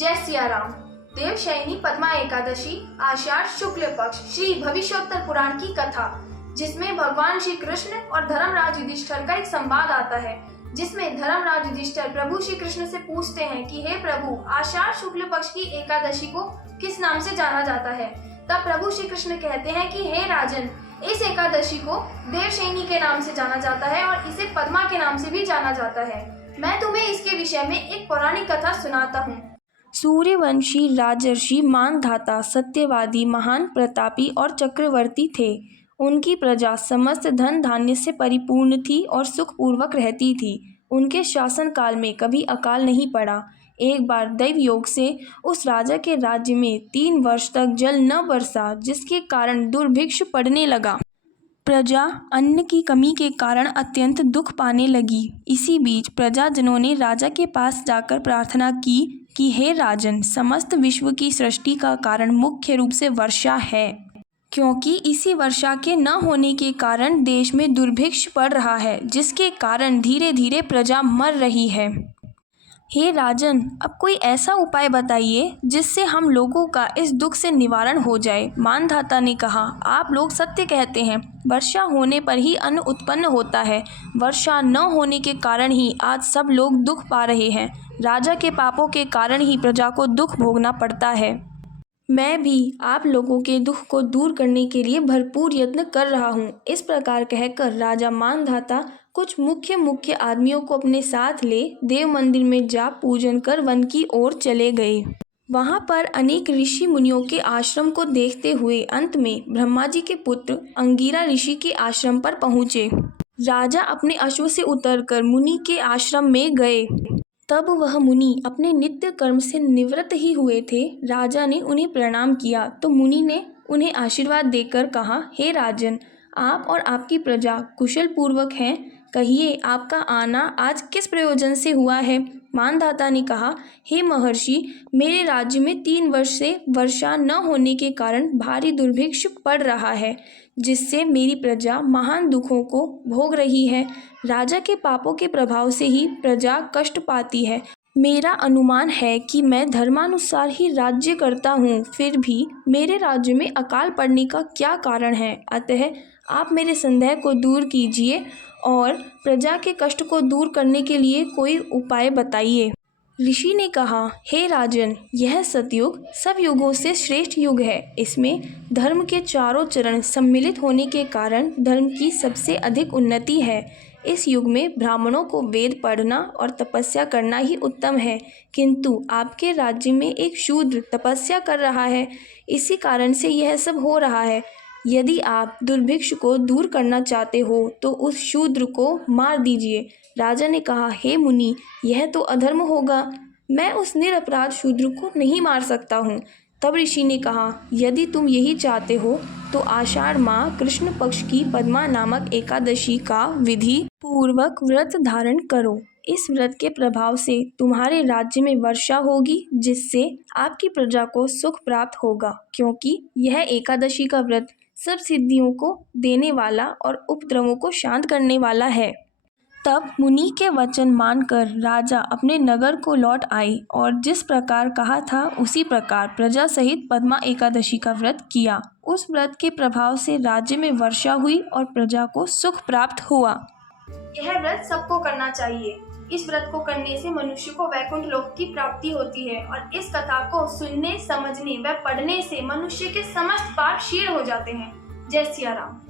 जय सिया राम। देवशयनी पद्मा एकादशी आषाढ़ शुक्ल पक्ष श्री भविष्योत्तर पुराण की कथा, जिसमें भगवान श्री कृष्ण और धर्मराज युधिष्ठिर का एक संवाद आता है, जिसमें धर्मराज युधिष्ठिर प्रभु श्री कृष्ण से पूछते हैं कि हे प्रभु, आषाढ़ शुक्ल पक्ष की एकादशी को किस नाम से जाना जाता है। तब प्रभु श्री कृष्ण कहते हैं कि हे राजन, इस एकादशी को देवशयनी के नाम से जाना जाता है और इसे पद्मा के नाम से भी जाना जाता है। मैं तुम्हें इसके विषय में एक पौराणिक कथा सुनाता हूँ। सूर्यवंशी राजर्षि मानधाता सत्यवादी, महान प्रतापी और चक्रवर्ती थे। उनकी प्रजा समस्त धन धान्य से परिपूर्ण थी और सुखपूर्वक रहती थी। उनके शासन काल में कभी अकाल नहीं पड़ा। एक बार दैव योग से उस राजा के राज्य में 3 वर्ष तक जल न बरसा, जिसके कारण दुर्भिक्ष पड़ने लगा। प्रजा अन्न की कमी के कारण अत्यंत दुख पाने लगी। इसी बीच प्रजाजनों ने राजा के पास जाकर प्रार्थना की कि हे राजन, समस्त विश्व की सृष्टि का कारण मुख्य रूप से वर्षा है, क्योंकि इसी वर्षा के न होने के कारण देश में दुर्भिक्ष पड़ रहा है, जिसके कारण धीरे धीरे प्रजा मर रही है। हे राजन, अब कोई ऐसा उपाय बताइए जिससे हम लोगों का इस दुख से निवारण हो जाए। मानधाता ने कहा, आप लोग सत्य कहते हैं। वर्षा होने पर ही अन्न उत्पन्न होता है। वर्षा न होने के कारण ही आज सब लोग दुख पा रहे हैं। राजा के पापों के कारण ही प्रजा को दुख भोगना पड़ता है। मैं भी आप लोगों के दुख को दूर करने के लिए भरपूर यत्न कर रहा हूँ। इस प्रकार कहकर राजा मानधाता कुछ मुख्य आदमियों को अपने साथ ले देव मंदिर में जा पूजन कर वन की ओर चले गए। वहाँ पर अनेक ऋषि मुनियों के आश्रम को देखते हुए अंत में ब्रह्मा जी के पुत्र अंगिरा ऋषि के आश्रम पर पहुँचे। राजा अपने अश्व से उतरकर मुनि के आश्रम में गए। तब वह मुनि अपने नित्य कर्म से निवृत्त ही हुए थे। राजा ने उन्हें प्रणाम किया तो मुनि ने उन्हें आशीर्वाद देकर कहा, हे राजन, आप और आपकी प्रजा कुशल पूर्वक हैं। कहिए, आपका आना आज किस प्रयोजन से हुआ है। मानधाता ने कहा, हे महर्षि, मेरे राज्य में 3 वर्ष से वर्षा न होने के कारण भारी दुर्भिक्ष पड़ रहा है, जिससे मेरी प्रजा महान दुखों को भोग रही है। राजा के पापों के प्रभाव से ही प्रजा कष्ट पाती है। मेरा अनुमान है कि मैं धर्मानुसार ही राज्य करता हूँ, फिर भी मेरे राज्य में अकाल पड़ने का क्या कारण है। अतः आप मेरे संदेह को दूर कीजिए और प्रजा के कष्ट को दूर करने के लिए कोई उपाय बताइए। ऋषि ने कहा, हे राजन, यह सतयुग सब युगों से श्रेष्ठ युग है। इसमें धर्म के चारों चरण सम्मिलित होने के कारण धर्म की सबसे अधिक उन्नति है। इस युग में ब्राह्मणों को वेद पढ़ना और तपस्या करना ही उत्तम है, किंतु आपके राज्य में एक शूद्र तपस्या कर रहा है। इसी कारण से यह सब हो रहा है। यदि आप दुर्भिक्ष को दूर करना चाहते हो तो उस शूद्र को मार दीजिए। राजा ने कहा, हे मुनि, यह तो अधर्म होगा। मैं उस निरपराध शूद्र को नहीं मार सकता हूँ। तब ऋषि ने कहा, यदि तुम यही चाहते हो तो आषाढ़ माह कृष्ण पक्ष की पद्मा नामक एकादशी का विधि पूर्वक व्रत धारण करो। इस व्रत के प्रभाव से तुम्हारे राज्य में वर्षा होगी, जिससे आपकी प्रजा को सुख प्राप्त होगा, क्योंकि यह एकादशी का व्रत सब सिद्धियों को देने वाला और उपद्रवों को शांत करने वाला है। तब मुनि के वचन मानकर राजा अपने नगर को लौट आए और जिस प्रकार कहा था उसी प्रकार प्रजा सहित पद्मा एकादशी का व्रत किया। उस व्रत के प्रभाव से राज्य में वर्षा हुई और प्रजा को सुख प्राप्त हुआ। यह व्रत सबको करना चाहिए। इस व्रत को करने से मनुष्य को वैकुंठ लोक की प्राप्ति होती है और इस कथा को सुनने, समझने व पढ़ने से मनुष्य के समस्त पाप क्षीण हो जाते हैं। जय सिया राम।